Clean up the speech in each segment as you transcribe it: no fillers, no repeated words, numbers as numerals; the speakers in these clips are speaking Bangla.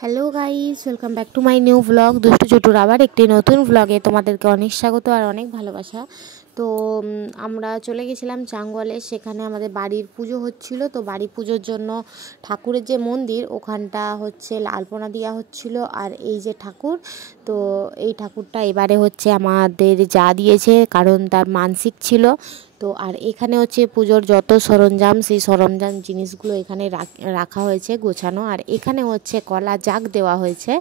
Hello guys, welcome back to my new blog. দুষ্টু ছোটুর আবার একটি নতুন ব্লগে তোমাদেরকে অনেক স্বাগত আর অনেক ভালোবাসা। তো আমরা চলে গেছিলাম চাঙ্গলে, সেখানে আমাদের বাড়ির পুজো হচ্ছিল। তো বাড়ি পুজোর জন্য ঠাকুরের যে মন্দির ওখানটা হচ্ছে আলপনা দেওয়া হচ্ছিল। আর এই যে ঠাকুর, তো এই ঠাকুরটা এবারে হচ্ছে আমাদের যা দিয়েছে, কারণ তার মানসিক ছিল। তো আর এখানে হচ্ছে পুজোর যত সরঞ্জাম, সেই সরঞ্জাম জিনিসগুলো এখানে রাখা হয়েছে গোছানো। আর এখানে হচ্ছে কলা জাগ দেওয়া হয়েছে,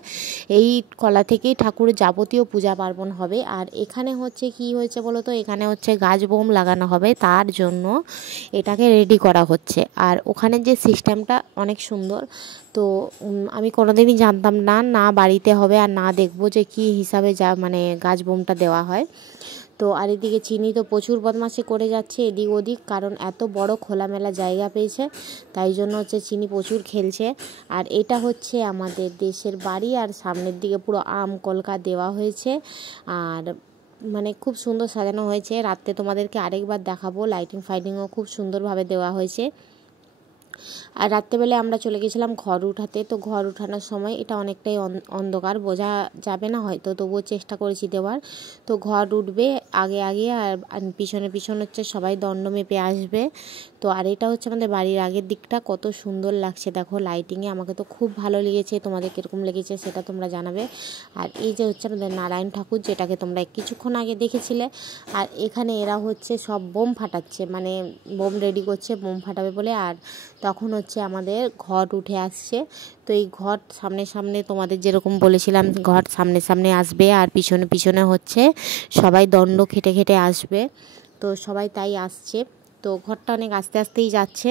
এই কলা থেকেই ঠাকুরের যাবতীয় পূজা পার্বণ হবে। আর এখানে হচ্ছে কি হয়েছে বলো তো, এখানে হচ্ছে গাছ বোম লাগানো হবে, তার জন্য এটাকে রেডি করা হচ্ছে। আর ওখানে যে সিস্টেমটা অনেক সুন্দর। তো আমি কোনোদিনই জানতাম না, না বাড়িতে হবে আর না দেখবো যে কী হিসাবে মানে গাছ বোমটা দেওয়া হয়। তো আর এদিকে চিনি তো প্রচুর বদমাশি করে যাচ্ছে এদিক ওদিক, কারণ এত বড় খোলামেলা জায়গা পেয়েছে, তাই জন্য হচ্ছে চিনি প্রচুর খেলছে। আর এটা হচ্ছে আমাদের দেশের বাড়ি, আর সামনের দিকে পুরো আম কলকা দেওয়া হয়েছে। আর মানে খুব সুন্দর সাজানো হয়েছে। রাত্রে তোমাদেরকে আরেকবার দেখাবো, লাইটিং ফাইটিংও খুব সুন্দরভাবে দেওয়া হয়েছে। আর রাত্রেবেলায় আমরা চলে গেছিলাম ঘর উঠাতে। তো ঘর উঠানোর সময় এটা অনেকটাই অন্ধকার, বোঝা যাবে না হয়তো, তবুও চেষ্টা করেছি দেওয়ার। তো ঘর উঠবে আগে আগে, আর পিছনে পিছনে হচ্ছে সবাই দণ্ড মেপে আসবে। তো আর এটা হচ্ছে আমাদের বাড়ির আগের দিকটা, কত সুন্দর লাগছে দেখো লাইটিংয়ে। আমাকে তো খুব ভালো লেগেছে, তোমাদের কীরকম লেগেছে সেটা তোমরা জানাবে। আর এই যে হচ্ছে আমাদের নারায়ণ ঠাকুর, যেটাকে তোমরা কিছুক্ষণ আগে দেখেছিলে। আর এখানে এরা হচ্ছে সব বোম ফাটাচ্ছে, মানে বোম রেডি করছে বোম ফাটাবে বলে। আর তখন হচ্ছে আমাদের ঘট উঠে আসছে। তো এই ঘট সামনে সামনে, তোমাদের যেরকম বলেছিলাম, ঘট সামনে সামনে আসবে আর পিছনে পিছনে হচ্ছে সবাই দণ্ড খেটে খেটে আসবে। তো সবাই তাই আসছে। তো ঘরটা অনেক আস্তে আস্তেই যাচ্ছে।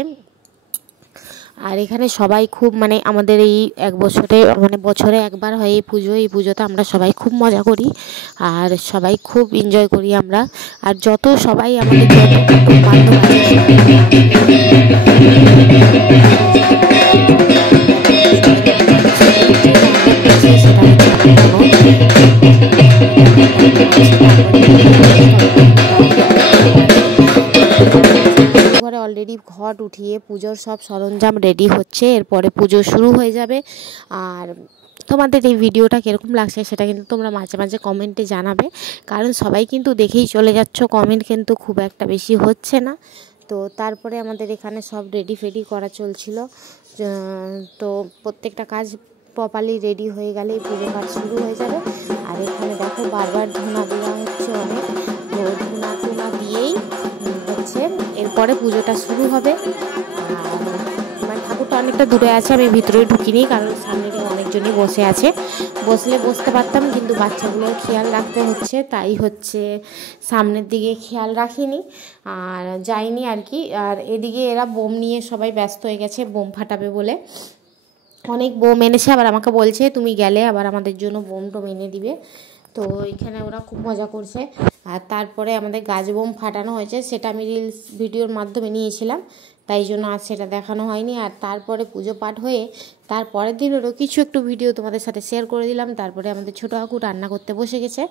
আর এখানে সবাই খুব, মানে আমাদের এই এক বছরে, মানে বছরে একবার হয় এই পুজো। এই পুজোতে আমরা সবাই খুব মজা করি আর সবাই খুব এনজয় করি আমরা। আর যত সবাই আমাদের বান্ধব ঘরে অলরেডি ঘট উঠিয়ে পুজোর সব সরঞ্জাম রেডি হচ্ছে, এরপরে পুজো শুরু হয়ে যাবে। আর তোমাদের এই ভিডিওটা কীরকম লাগছে সেটা কিন্তু তোমরা মাঝে মাঝে কমেন্টে জানাবে, কারণ সবাই কিন্তু দেখেই চলে যাচ্ছ, কমেন্ট কিন্তু খুব একটা বেশি হচ্ছে না। তো তারপরে আমাদের এখানে সব রেডি ফেডি করা চলছিল। তো প্রত্যেকটা কাজ প্রপারলি রেডি হয়ে গেলে পুজো কাজ শুরু হয়ে যাবে। আর এখানে দেখো বারবার ধুনা দেওয়া হচ্ছে অনেক, তো ধুনা টুনা দিয়েই হচ্ছে এরপরে পুজোটা শুরু হবে। আর মানে ঠাকুরটা অনেকটা দূরে আছে, আমি ভিতরে ঢুকিনি, কারণ সামনে অনেকজনই বসে আছে। বসলে বসতে পারতাম, কিন্তু বাচ্চাগুলোর খেয়াল রাখতে হচ্ছে, তাই হচ্ছে সামনের দিকে খেয়াল রাখিনি আর যাইনি আর কি। আর এদিকে এরা বোম নিয়ে সবাই ব্যস্ত হয়ে গেছে, বোম ফাটাবে বলে অনেক বোম এনেছে। আবার আমাকে বলছে তুমি গেলে আবার আমাদের জন্য বোম টোম এনে দিবে। তো এখানে ওরা খুব মজা করছে। আর তারপরে আমাদের গাছ বোম ফাটানো হয়েছে, সেটা আমি রিলস ভিডিওর মাধ্যমে নিয়েছিলাম, তাই জন্য আজ সেটা দেখানো হয়নি। আর তারপরে পুজো পাঠ হয়ে তারপরের দিনেরও কিছু একটু ভিডিও তোমাদের সাথে শেয়ার করে দিলাম। তারপরে আমাদের ছোটো কাকু রান্না করতে বসে গেছে।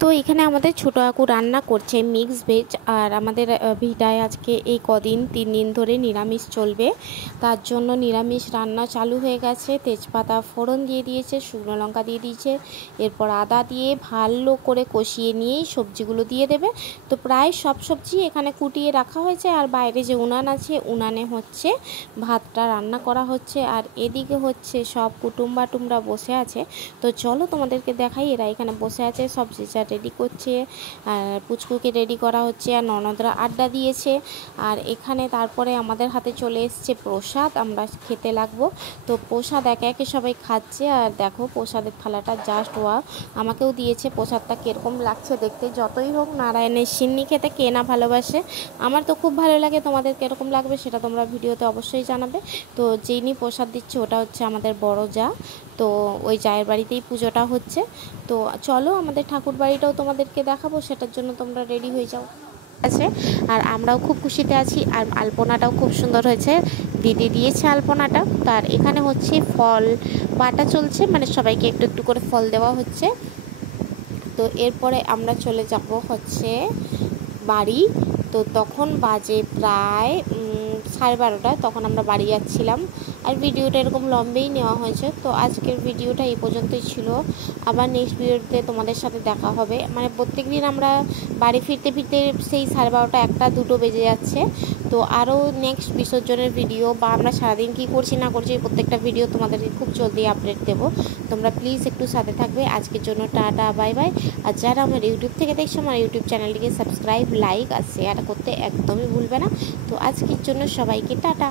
তো এখানে আমাদের ছোটো কাকু রান্না করছে মিক্স ভেজ। আর আমাদের ভিটায় আজকে এই কদিন 3 দিন ধরে নিরামিষ চলবে, তার জন্য নিরামিষ রান্না চালু হয়ে গেছে। তেজপাতা ফোড়ন দিয়ে দিয়েছে, শুকনো লঙ্কা দিয়ে দিয়েছে, এরপর আদা দিয়ে ভালো করে কষিয়ে নিয়েই সবজিগুলো দিয়ে দেবে। তো প্রায় সব সবজি এখানে কুটিয়ে রাখা হয়েছে। আর বাইরে যে উনান আছে, উনানে হচ্ছে ভাতটা রান্না করা হচ্ছে। আর এদিকে হচ্ছে সব কুটুম্বাটুমরা বসে আছে। তো চলো তোমাদেরকে দেখাই, এরা এখানে বসে আছে, সবজি রেডি করছে, আর পুচকুকে রেডি করা হচ্ছে, আর ননদরা আড্ডা দিয়েছে। আর এখানে তারপরে আমাদের হাতে চলে এসছে প্রসাদ, আমরা খেতে লাগবো। তো প্রসাদ একে একে সবাই খাচ্ছে। আর দেখো প্রসাদের থালাটা জাস্ট ওয়া, আমাকেও দিয়েছে। প্রসাদটা কীরকম লাগছে দেখতে, যতই হোক নারায়ণের সিন্নি খেতে কে না ভালোবাসে, আমার তো খুব ভালো লাগে। তোমাদের কীরকম লাগবে সেটা তোমরা ভিডিওতে অবশ্যই জানাবে। তো যিনি প্রসাদ দিচ্ছে ওটা হচ্ছে আমাদের বড় যা, তো ওই জায়ের বাড়িতেই পুজোটা হচ্ছে। তো চলো আমাদের ঠাকুর বাড়িটাও তোমাদেরকে দেখাবো, সেটার জন্য তোমরা রেডি হয়ে যাও আছে। আর আমরাও খুব খুশিতে আছি। আর আলপনাটাও খুব সুন্দর হয়েছে, দিদি দিয়েছে আলপনাটা। তার এখানে হচ্ছে ফল বাটা চলছে, মানে সবাইকে একটু একটু করে ফল দেওয়া হচ্ছে। তো এরপরে আমরা চলে যাব হচ্ছে বাড়ি। তো তখন বাজে প্রায় 12:30, তখন আমরা বাড়ি যাচ্ছিলাম। আর ভিডিওটা এরকম লম্বেই নেওয়া হয়েছে। তো আজকের ভিডিওটা এই পর্যন্তই ছিল। আবার নেক্সট ভিডিওতে তোমাদের সাথে দেখা হবে। মানে প্রত্যেক দিন আমরা বাড়ি ফিরতে ফিরতে সেই 12:30 1টা 2টো বেজে যাচ্ছে। তো আরও নেক্সট বিসর্জনের ভিডিও বা আমরা সারাদিন কী করছি না করছি প্রত্যেকটা ভিডিও তোমাদেরকে খুব জলদি আপডেট দেবো। তোমরা প্লিজ একটু সাথে থাকবে। আজকের জন্য টাটা, বাই বাই। আর যারা আমার ইউটিউব থেকে দেখছো, আমার ইউটিউব চ্যানেলটিকে সাবস্ক্রাইব, লাইক আর শেয়ার করতে একদমই ভুলবে না। তো আজকের জন্য সবাইকে টাটা।